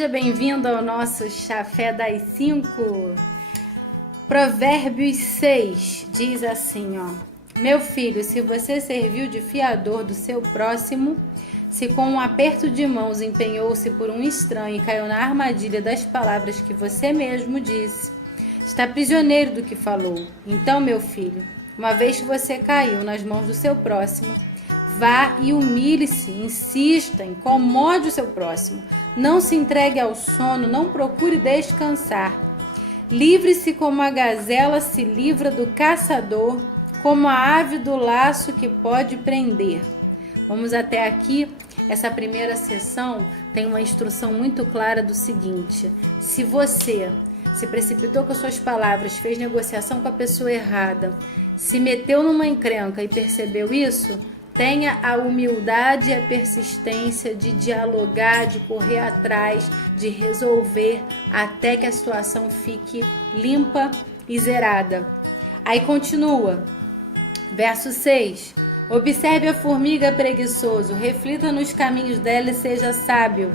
Seja bem-vindo ao nosso Café das 5. Provérbios 6 diz assim, ó: Meu filho, se você serviu de fiador do seu próximo, se com um aperto de mãos empenhou-se por um estranho e caiu na armadilha das palavras que você mesmo disse, está prisioneiro do que falou. Então, meu filho, uma vez que você caiu nas mãos do seu próximo, vá e humilhe-se, insista, incomode o seu próximo. Não se entregue ao sono, não procure descansar. Livre-se como a gazela se livra do caçador, como a ave do laço que pode prender. Vamos até aqui. Essa primeira sessão tem uma instrução muito clara do seguinte: se você se precipitou com as suas palavras, fez negociação com a pessoa errada, se meteu numa encrenca e percebeu isso, tenha a humildade e a persistência de dialogar, de correr atrás, de resolver até que a situação fique limpa e zerada. Aí continua, verso 6. Observe a formiga preguiçoso, reflita nos caminhos dela e seja sábio.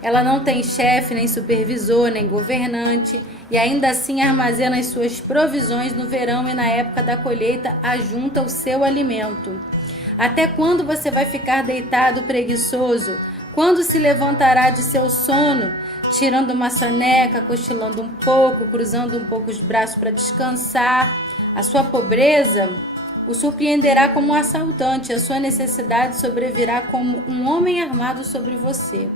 Ela não tem chefe, nem supervisor, nem governante, e ainda assim armazena as suas provisões no verão e na época da colheita ajunta o seu alimento. Até quando você vai ficar deitado preguiçoso? Quando se levantará de seu sono, tirando uma soneca, cochilando um pouco, cruzando um pouco os braços para descansar? A sua pobreza o surpreenderá como um assaltante, a sua necessidade sobrevirá como um homem armado sobre você.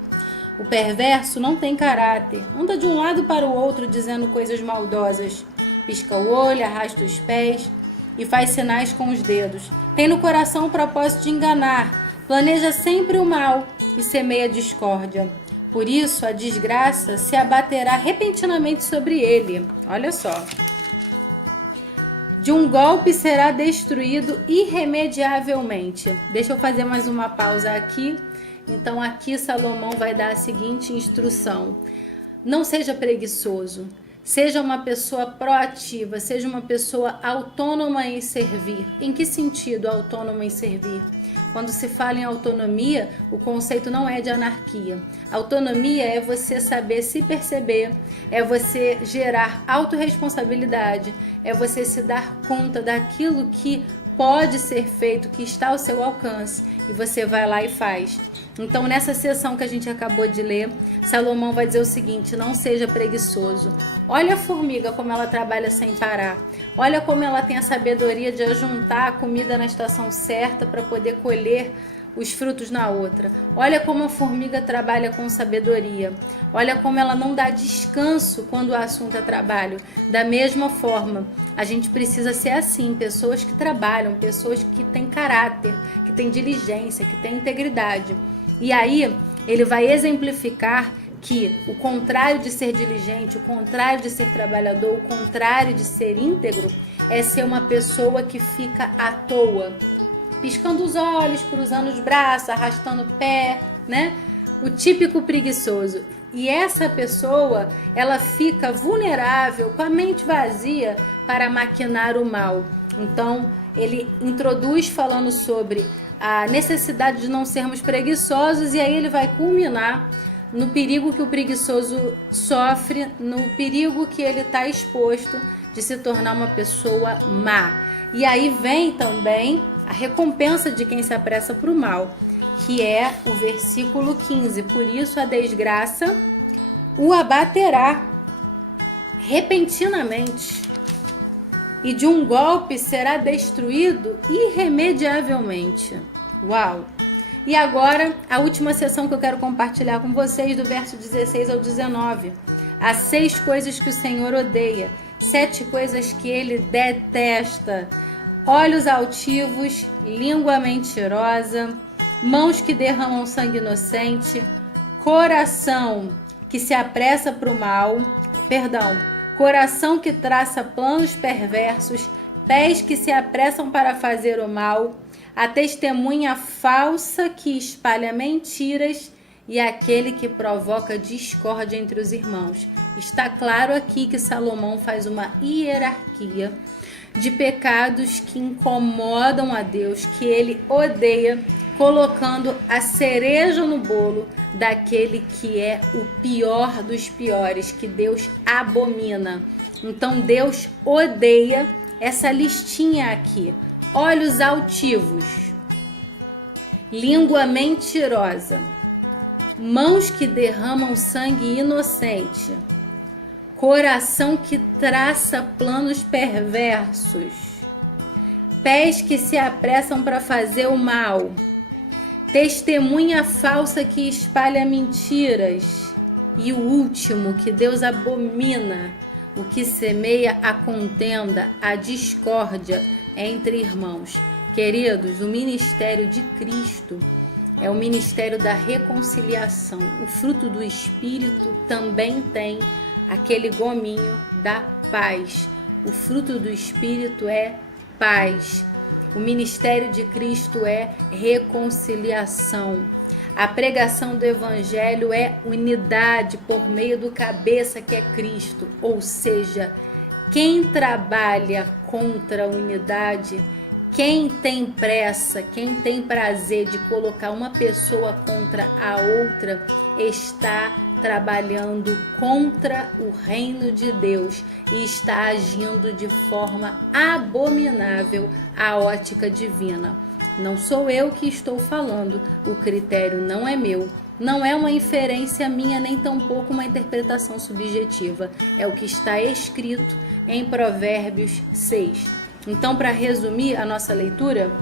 O perverso não tem caráter, anda de um lado para o outro dizendo coisas maldosas, pisca o olho, arrasta os pés e faz sinais com os dedos. Tem no coração o propósito de enganar, planeja sempre o mal e semeia discórdia. Por isso, a desgraça se abaterá repentinamente sobre ele. Olha só. De um golpe será destruído irremediavelmente. Deixa eu fazer mais uma pausa aqui. Então, aqui Salomão vai dar a seguinte instrução: não seja preguiçoso. Seja uma pessoa proativa, seja uma pessoa autônoma em servir. Em que sentido autônoma em servir? Quando se fala em autonomia, o conceito não é de anarquia. Autonomia é você saber se perceber, é você gerar autorresponsabilidade, é você se dar conta daquilo que pode ser feito, que está ao seu alcance, e você vai lá e faz. Então, nessa sessão que a gente acabou de ler, Salomão vai dizer o seguinte: não seja preguiçoso. Olha a formiga como ela trabalha sem parar. Olha como ela tem a sabedoria de ajuntar a comida na estação certa para poder colher os frutos na outra. Olha como a formiga trabalha com sabedoria. Olha como ela não dá descanso quando o assunto é trabalho. Da mesma forma, a gente precisa ser assim, pessoas que trabalham, pessoas que têm caráter, que têm diligência, que têm integridade. E aí, ele vai exemplificar que o contrário de ser diligente, o contrário de ser trabalhador, o contrário de ser íntegro, é ser uma pessoa que fica à toa, piscando os olhos, cruzando os braços, arrastando o pé, né? O típico preguiçoso. E essa pessoa, ela fica vulnerável, com a mente vazia, para maquinar o mal. Então, ele introduz falando sobre a necessidade de não sermos preguiçosos, e aí ele vai culminar no perigo que o preguiçoso sofre, no perigo que ele está exposto de se tornar uma pessoa má. E aí vem também a recompensa de quem se apressa para o mal, que é o versículo 15. Por isso a desgraça o abaterá repentinamente, e de um golpe será destruído irremediavelmente. Uau! E agora, a última sessão que eu quero compartilhar com vocês, do verso 16 ao 19. Há 6 coisas que o Senhor odeia, 7 coisas que ele detesta: olhos altivos, língua mentirosa, mãos que derramam sangue inocente, coração que se apressa para o mal, coração que traça planos perversos, pés que se apressam para fazer o mal, a testemunha falsa que espalha mentiras e aquele que provoca discórdia entre os irmãos. Está claro aqui que Salomão faz uma hierarquia de pecados que incomodam a Deus, que ele odeia colocando a cereja no bolo daquele que é o pior dos piores, que Deus abomina. Então Deus odeia essa listinha aqui: olhos altivos, língua mentirosa, mãos que derramam sangue inocente, coração que traça planos perversos, pés que se apressam para fazer o mal, testemunha falsa que espalha mentiras, e o último que Deus abomina, o que semeia a contenda, a discórdia entre irmãos. Queridos, o ministério de Cristo é o ministério da reconciliação. O fruto do Espírito também tem aquele gominho da paz. O fruto do Espírito é paz. O ministério de Cristo é reconciliação. A pregação do Evangelho é unidade por meio do cabeça que é Cristo. Ou seja, quem trabalha contra a unidade, quem tem pressa, quem tem prazer de colocar uma pessoa contra a outra, está trabalhando contra o reino de Deus e está agindo de forma abominável à ótica divina. Não sou eu que estou falando, o critério não é meu, não é uma inferência minha, nem tampouco uma interpretação subjetiva. É o que está escrito em Provérbios 6. Então, para resumir a nossa leitura,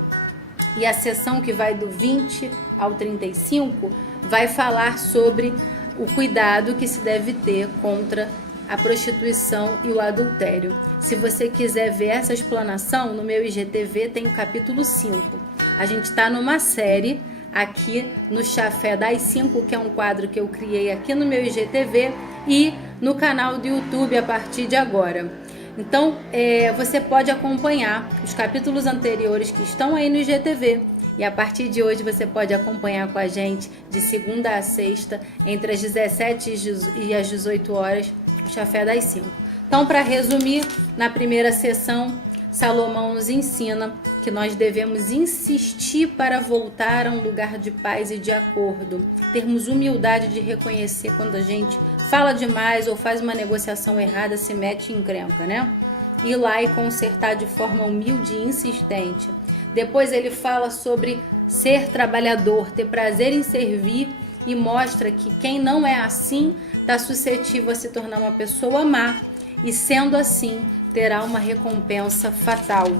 e a sessão que vai do 20 ao 35, vai falar sobre o cuidado que se deve ter contra a prostituição e o adultério. Se você quiser ver essa explanação, no meu IGTV tem o capítulo 5. A gente está numa série aqui no Chafé das 5, que é um quadro que eu criei aqui no meu IGTV e no canal do YouTube a partir de agora. Então, você pode acompanhar os capítulos anteriores que estão aí no IGTV. E a partir de hoje você pode acompanhar com a gente de segunda a sexta, entre as 17 e as 18 horas, o Chafé das 5. Então, para resumir, na primeira sessão, Salomão nos ensina que nós devemos insistir para voltar a um lugar de paz e de acordo. Termos humildade de reconhecer quando a gente fala demais ou faz uma negociação errada, se mete em encrenca, né? Ir lá e consertar de forma humilde e insistente. Depois ele fala sobre ser trabalhador, ter prazer em servir e mostra que quem não é assim está suscetível a se tornar uma pessoa má e, sendo assim, terá uma recompensa fatal.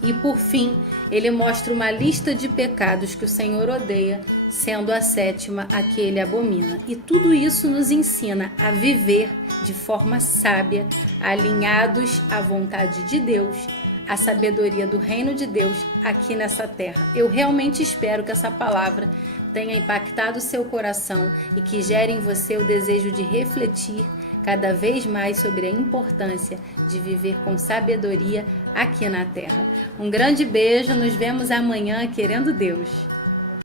E por fim, ele mostra uma lista de pecados que o Senhor odeia, sendo a sétima a que ele abomina. E tudo isso nos ensina a viver de forma sábia, alinhados à vontade de Deus, à sabedoria do reino de Deus aqui nessa terra. Eu realmente espero que essa palavra tenha impactado o seu coração e que gere em você o desejo de refletir cada vez mais sobre a importância de viver com sabedoria aqui na terra. Um grande beijo, nos vemos amanhã, querendo Deus.